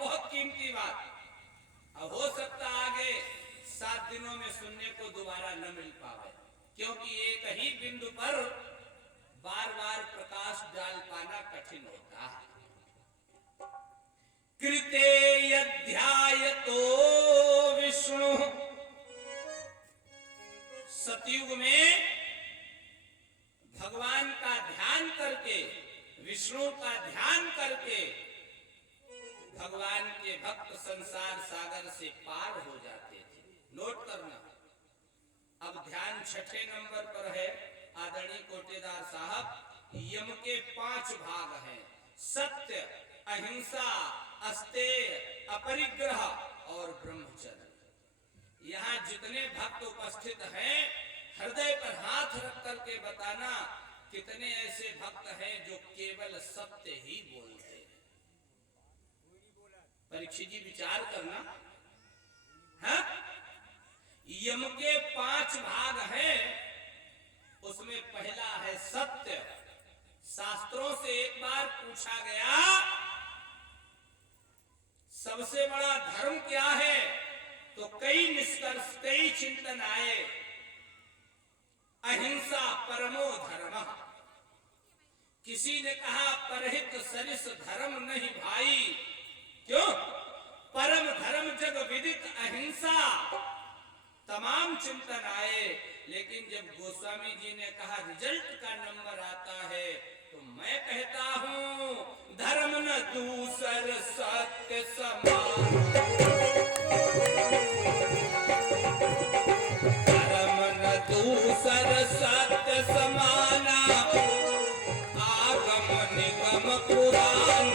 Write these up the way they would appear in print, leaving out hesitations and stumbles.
बहुत कीमती बात। अब हो सकता आगे 7 दिनों में सुनने को दोबारा न मिल पावे, क्योंकि एक ही बिंदु पर बार बार प्रकाश डाल पाना कठिन होता है। कृते अध्यायतो विष्णु, सतयुग में भगवान का ध्यान करके, विष्णु का ध्यान करके भगवान के भक्त संसार सागर से पार हो जाते थे। नोट करना, अब ध्यान 6ठे नंबर पर है। आदरणीय कोटेदार साहब, यम के 5 भाग हैं: सत्य, अहिंसा, अस्तेय, अपरिग्रह और ब्रह्मचर्य। यहाँ जितने भक्त उपस्थित हैं, हृदय पर हाथ रख करके बताना कितने ऐसे भक्त हैं जो केवल सत्य ही बोलते हैं। परीक्षित जी विचार करना, है? यम के 5 भाग हैं, उसमें पहला है सत्य। शास्त्रों से एक बार पूछा गया, सबसे बड़ा धर्म क्या है? तो कई निष्कर्ष, कई चिंतन आए। अहिंसा परमो धर्म। किसी ने कहा परहित सरिस धर्म नहीं भाई। क्यों? परम धर्म जग विदित अहिंसा। तमाम चिंतन आए, लेकिन जब गोस्वामी जी ने कहा रिजल्ट का नंबर आता है, तो मैं कहता हूं धर्म न दूसर सत्य समान। धर्म न दूसर सत्य समाना, आगम निगम पुराण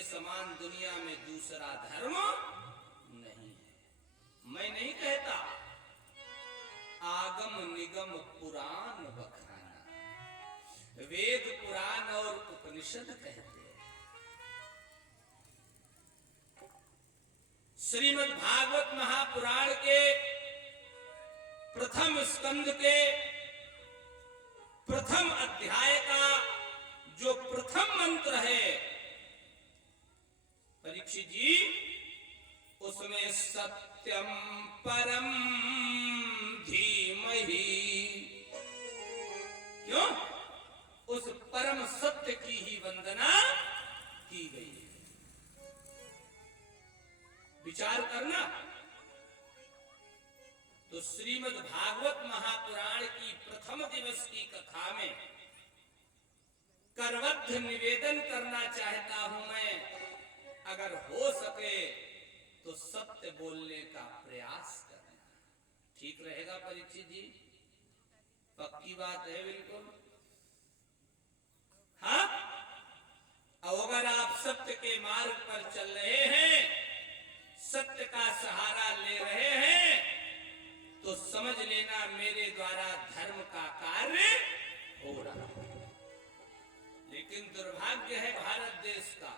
समान दुनिया में दूसरा धर्म नहीं है। मैं नहीं कहता, आगम निगम पुराण बखाना, वेद पुराण और उपनिषद कहते हैं। श्रीमद् भागवत महापुराण के प्रथम स्कंद के प्रथम अध्याय का जो प्रथम मंत्र है परीक्षित जी, उसमें सत्यम परम धीमहि। क्यों? उस परम सत्य की ही वंदना की गई। विचार करना, तो श्रीमद् भागवत महापुराण की प्रथम दिवस की कथा में करबद्ध निवेदन करना चाहता हूं मैं, अगर हो सके तो सत्य बोलने का प्रयास करना। ठीक रहेगा परीक्षित जी? पक्की बात है बिल्कुल? हाँ? अब अगर आप सत्य के मार्ग पर चल रहे हैं, सत्य का सहारा ले रहे हैं, तो समझ लेना मेरे द्वारा धर्म का कार्य हो रहा है। लेकिन दुर्भाग्य है भारत देश का,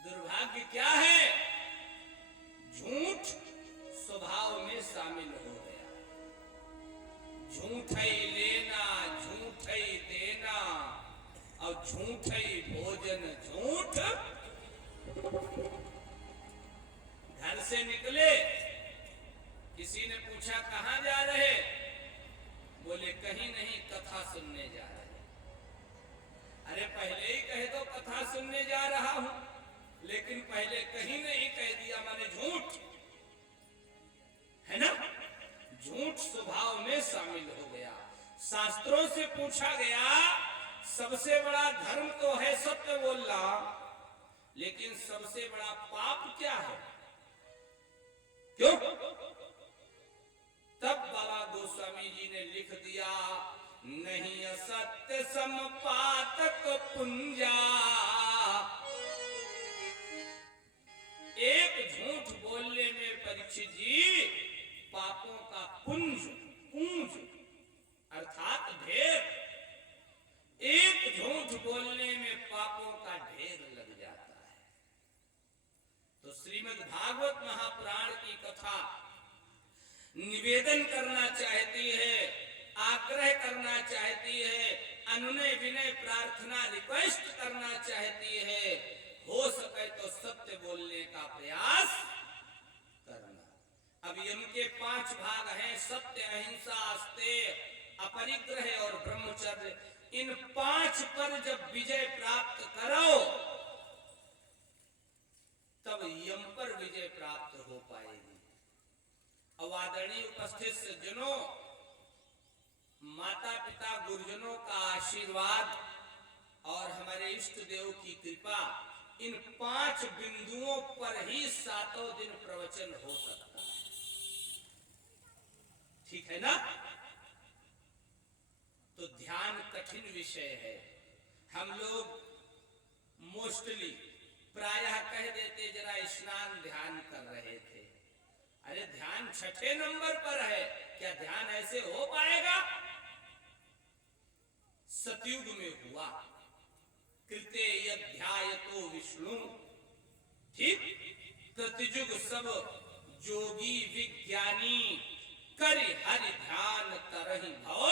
दुर्भाग्य क्या है? झूठ स्वभाव में शामिल हो गया। झूठ ही लेना, झूठ ही देना, और झूठ ही भोजन। झूठ, घर से निकले, किसी ने पूछा कहां जा रहे? बोले कहीं नहीं, कथा सुनने जा रहे। अरे पहले ही कहे दो कथा सुनने जा रहा हूं, लेकिन पहले कहीं नहीं कह दिया, माने झूठ है ना? झूठ स्वभाव में शामिल हो गया। शास्त्रों से पूछा गया, सबसे बड़ा धर्म तो है सत्य बोलना, लेकिन सबसे बड़ा पाप क्या है? क्यों? तब बाबा गोस्वामी जी ने लिख दिया, नहीं असत्य समपातक पुंजा, भागवत महापुराण की कथा निवेदन करना चाहती है, आग्रह करना चाहती है, अनुनय विनय प्रार्थना रिक्वेस्ट करना चाहती है, हो सके तो सत्य बोलने का प्रयास करना। अब यम के 5 भाग हैं, सत्य, अहिंसा, अस्तेय, अपरिग्रह और ब्रह्मचर्य। इन 5 पर जब विजय प्राप्त करो तब यम पर विजय प्राप्त हो पाएगी। अब आदरणीय उपस्थित सज्जनों, माता पिता गुरुजनों का आशीर्वाद और हमारे इष्ट देव की कृपा, इन 5 बिंदुओं पर ही 7 दिन प्रवचन हो सकता है। ठीक है ना? तो ध्यान कठिन विषय है। हम लोग मोस्टली प्रायः कह देते जरा स्नान ध्यान कर रहे थे। अरे ध्यान 6ठे नंबर पर है, क्या ध्यान ऐसे हो पाएगा? सतयुग में हुआ, कृते यध्यायतो विष्णु, ठीक? कृतयुग सब जोगी विज्ञानी, करि हरि ध्यान तरहि भव।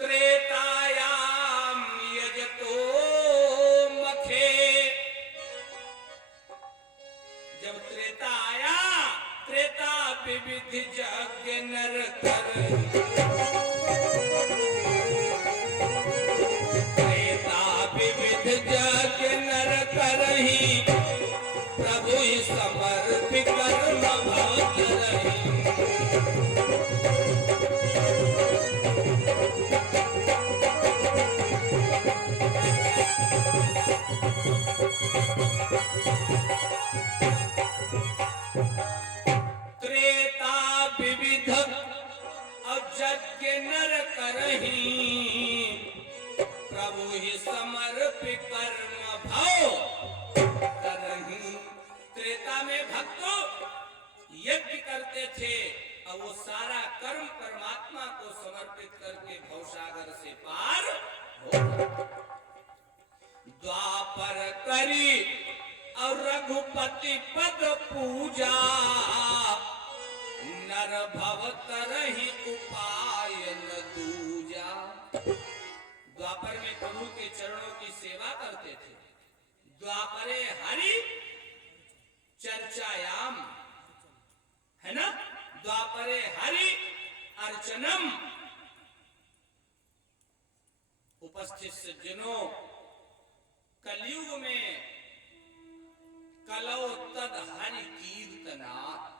त्रेतायाम यजतो मखे, जब त्रेता आया, त्रेता विविध यज्ञ नर कर, त्रेता विविध यज्ञ नर करहि, प्रभु समर्पित कर्म भव करहि। यज्ञ नर करहि, प्रभु ही समर्पित कर्म भव करहि। त्रेता में भक्तों यज्ञ करते थे और वो सारा कर्म परमात्मा को समर्पित करके भवसागर से पार हो। द्वापर करी और रघुपति पद पूजा, नर भव तरहि उपाय न दूजा। द्वापर में प्रभु के चरणों की सेवा करते थे। द्वापरे हरि चर्चायाम, है ना? द्वापरे हरि अर्चनम। उपस्थित सज्जनों, कलयुग में कलौ तद हरि कीर्तनात्,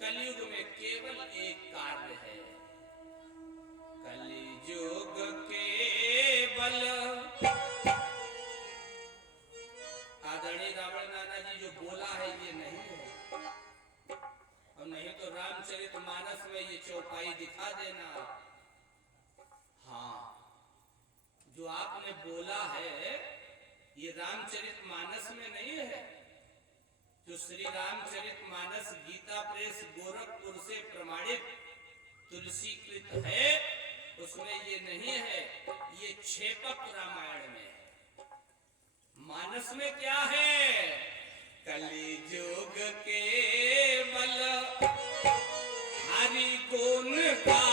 कलयुग में केवल एक कार्य है, कलियुग केवल। आदरणीय रावण नाना जी जो बोला है ये नहीं है, और नहीं तो रामचरितमानस में ये चौपाई दिखा देना। हाँ, जो आपने बोला है ये रामचरितमानस में नहीं है। जो श्री रामचरितमानस गीता प्रेस गोरखपुर से प्रमाणित तुलसीकृत है, उसमें ये नहीं है, ये छेपक रामायण में है। मानस में क्या है? कलियुग केवल हरि गुण का